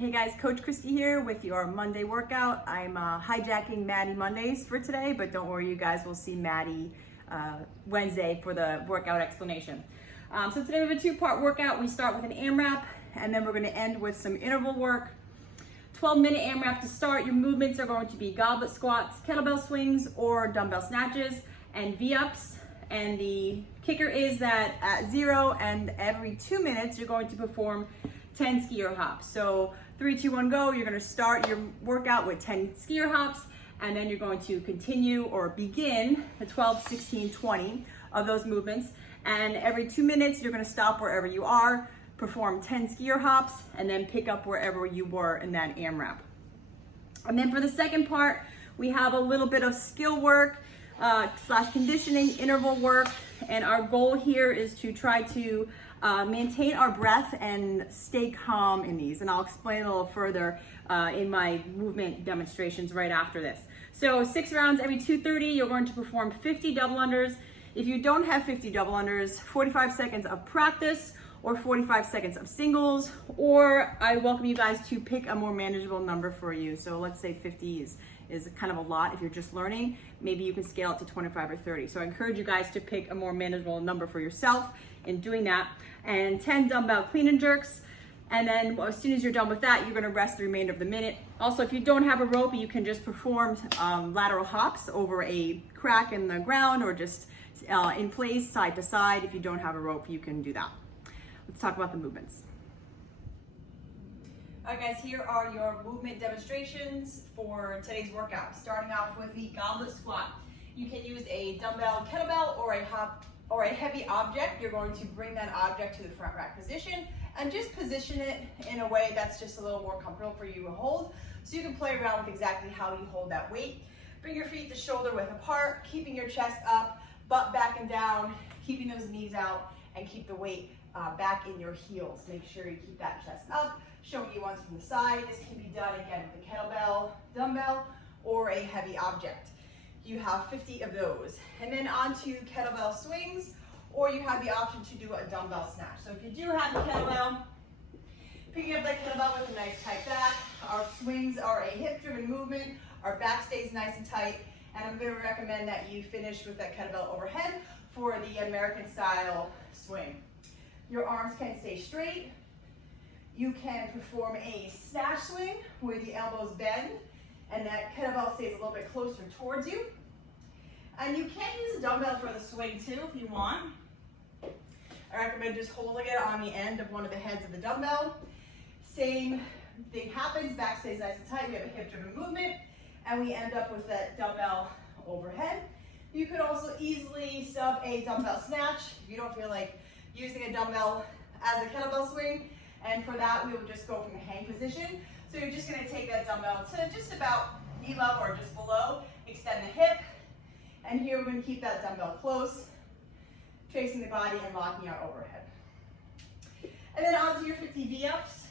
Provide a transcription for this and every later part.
Hey guys, Coach Christy here with your Monday workout. I'm hijacking Maddie Mondays for today, but don't worry, you guys will see Maddie Wednesday for the workout explanation. So today we have a two-part workout. We start with an AMRAP, and then we're going to end with some interval work. 12-minute AMRAP to start. Your movements are going to be goblet squats, kettlebell swings, or dumbbell snatches, and V-ups. And the kicker is that at 0 and every 2 minutes, you're going to perform 10 skier hops. So 3, 2, 1, go. You're going to start your workout with 10 skier hops, and then you're going to continue or begin the 12, 16, 20 of those movements. And every 2 minutes, you're going to stop wherever you are, perform 10 skier hops, and then pick up wherever you were in that AMRAP. And then for the second part, we have a little bit of skill work slash conditioning, interval work, and our goal here is to try to maintain our breath and stay calm in these. And I'll explain a little further in my movement demonstrations right after this. So 6 rounds every 2:30, you're going to perform 50 double unders. If you don't have 50 double unders, 45 seconds of practice or 45 seconds of singles, or I welcome you guys to pick a more manageable number for you. So let's say 50 is kind of a lot if you're just learning. Maybe you can scale it to 25 or 30. So I encourage you guys to pick a more manageable number for yourself in doing that. And 10 dumbbell clean and jerks. And then as soon as you're done with that, you're gonna rest the remainder of the minute. Also, if you don't have a rope, you can just perform lateral hops over a crack in the ground or just in place, side to side. If you don't have a rope, you can do that. Let's talk about the movements. All right, guys, here are your movement demonstrations for today's workout. Starting off with the goblet squat. You can use a dumbbell kettlebell or a heavy object. You're going to bring that object to the front rack position and just position it in a way that's just a little more comfortable for you to hold. So you can play around with exactly how you hold that weight. Bring your feet to shoulder width apart, keeping your chest up, butt back and down, keeping those knees out, and keep the weight back in your heels. Make sure you keep that chest up, showing you once from the side. This can be done again with a kettlebell, dumbbell, or a heavy object. You have 50 of those. And then onto kettlebell swings, or you have the option to do a dumbbell snatch. So if you do have a kettlebell, picking up that kettlebell with a nice tight back. Our swings are a hip-driven movement. Our back stays nice and tight. And I'm going to recommend that you finish with that kettlebell overhead for the American style swing. Your arms can stay straight. You can perform a snatch swing where the elbows bend and that kettlebell stays a little bit closer towards you. And you can use a dumbbell for the swing too if you want. I recommend just holding it on the end of one of the heads of the dumbbell. Same thing happens, back stays nice and tight, we have a hip-driven movement, and we end up with that dumbbell overhead. You could also easily sub a dumbbell snatch if you don't feel like using a dumbbell as a kettlebell swing, and for that we would just go from the hang position. So you're just going to take that dumbbell to just about knee level or just below, extend the hip, and here we're going to keep that dumbbell close, tracing the body and locking out overhead. And then onto your 50 V-ups.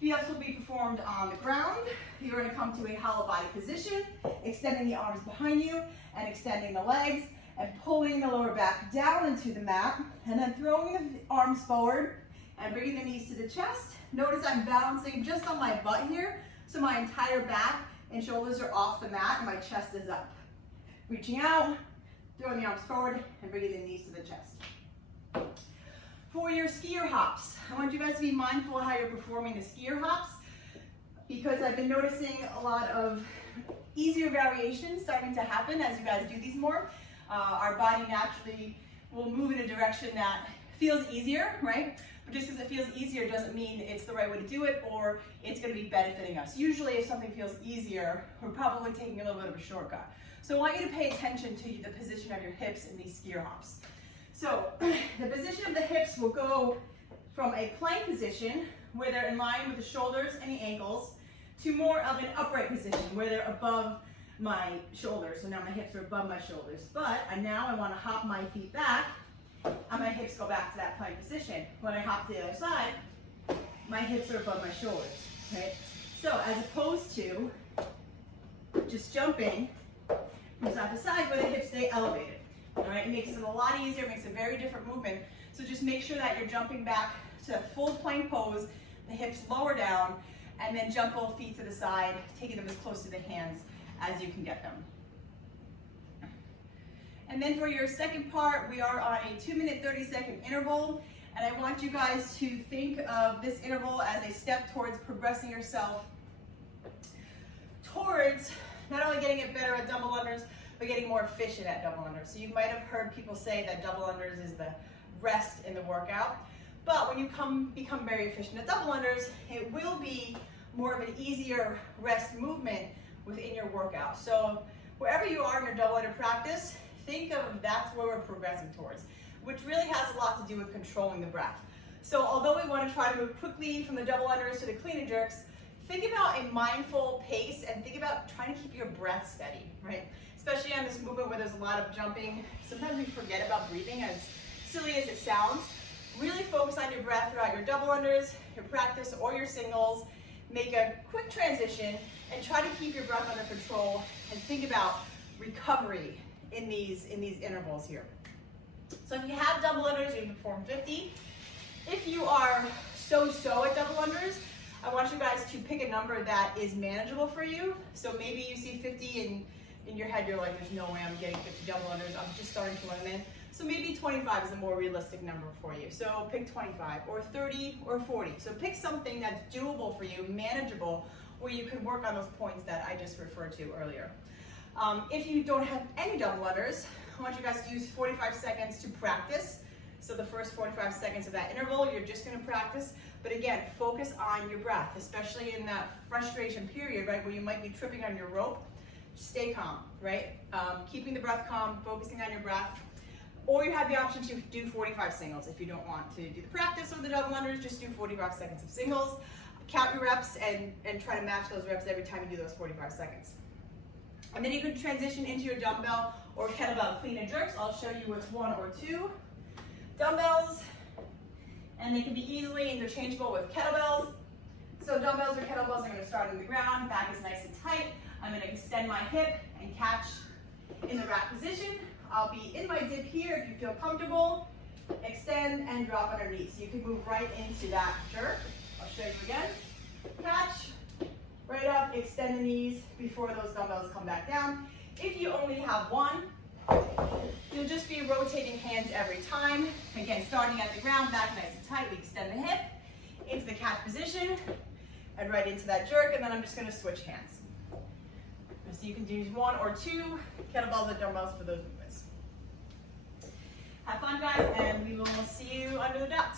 V-ups will be performed on the ground. You're going to come to a hollow body position, extending the arms behind you and extending the legs and pulling the lower back down into the mat, and then throwing the arms forward and bringing the knees to the chest. Notice I'm balancing just on my butt here, so my entire back and shoulders are off the mat and my chest is up. Reaching out, throwing the arms forward, and bringing the knees to the chest. For your skier hops, I want you guys to be mindful of how you're performing the skier hops, because I've been noticing a lot of easier variations starting to happen as you guys do these more. Our body naturally will move in a direction that feels easier, right? But just because it feels easier doesn't mean it's the right way to do it or it's going to be benefiting us. Usually if something feels easier, we're probably taking a little bit of a shortcut. So I want you to pay attention to the position of your hips in these skier hops. So the position of the hips will go from a plank position where they're in line with the shoulders and the ankles to more of an upright position where they're above my shoulders. So now my hips are above my shoulders. But now I want to hop my feet back and my hips go back to that plank position. When I hop to the other side, my hips are above my shoulders, right? So as opposed to just jumping from side to side where the hips stay elevated. All right, it makes it a lot easier, it makes a very different movement. So just make sure that you're jumping back to a full plank pose the hips lower down, and then jump both feet to the side, taking them as close to the hands as you can get them. And then for your second part, we are on a 2-minute, 30-second interval. And I want you guys to think of this interval as a step towards progressing yourself towards not only getting it better at double unders, but getting more efficient at double unders. So you might have heard people say that double unders is the rest in the workout. But when you become very efficient at double unders, it will be more of an easier rest movement within your workout. So wherever you are in your double under practice, think of that's where we're progressing towards, which really has a lot to do with controlling the breath. So although we want to try to move quickly from the double unders to the clean and jerks, think about a mindful pace and think about trying to keep your breath steady, right? Especially on this movement where there's a lot of jumping. Sometimes we forget about breathing, as silly as it sounds. Really focus on your breath throughout your double unders, your practice, or your singles. Make a quick transition and try to keep your breath under control and think about recovery in these intervals here. So if you have double unders, you can perform 50. If you are so-so at double unders, I want you guys to pick a number that is manageable for you. So maybe you see 50 and in your head you're like, there's no way I'm getting 50 double unders, I'm just starting to learn them. So maybe 25 is a more realistic number for you. So pick 25 or 30 or 40. So pick something that's doable for you, manageable, where you can work on those points that I just referred to earlier. If you don't have any double unders, I want you guys to use 45 seconds to practice. So the first 45 seconds of that interval, you're just gonna practice. But again, focus on your breath, especially in that frustration period, right, where you might be tripping on your rope. Stay calm, right? Keeping the breath calm, focusing on your breath. Or you have the option to do 45 singles. If you don't want to do the practice or the double unders, just do 45 seconds of singles. Count your reps and try to match those reps every time you do those 45 seconds. And then you can transition into your dumbbell or kettlebell clean and jerks. I'll show you what's 1 or 2. Dumbbells, and they can be easily interchangeable with kettlebells. So dumbbells or kettlebells are going to start on the ground, back is nice and tight. I'm going to extend my hip and catch in the rack position. I'll be in my dip here if you feel comfortable. Extend and drop underneath. So you can move right into that jerk. I'll show you again. Catch, right up, extend the knees before those dumbbells come back down. If you only have one, you'll just be rotating hands every time. Again, starting at the ground, back nice and tight. We extend the hip into the catch position and right into that jerk, and then I'm just going to switch hands. So you can use 1 or 2 kettlebells or dumbbells for those movements. Have fun, guys, and we will see you under the dot.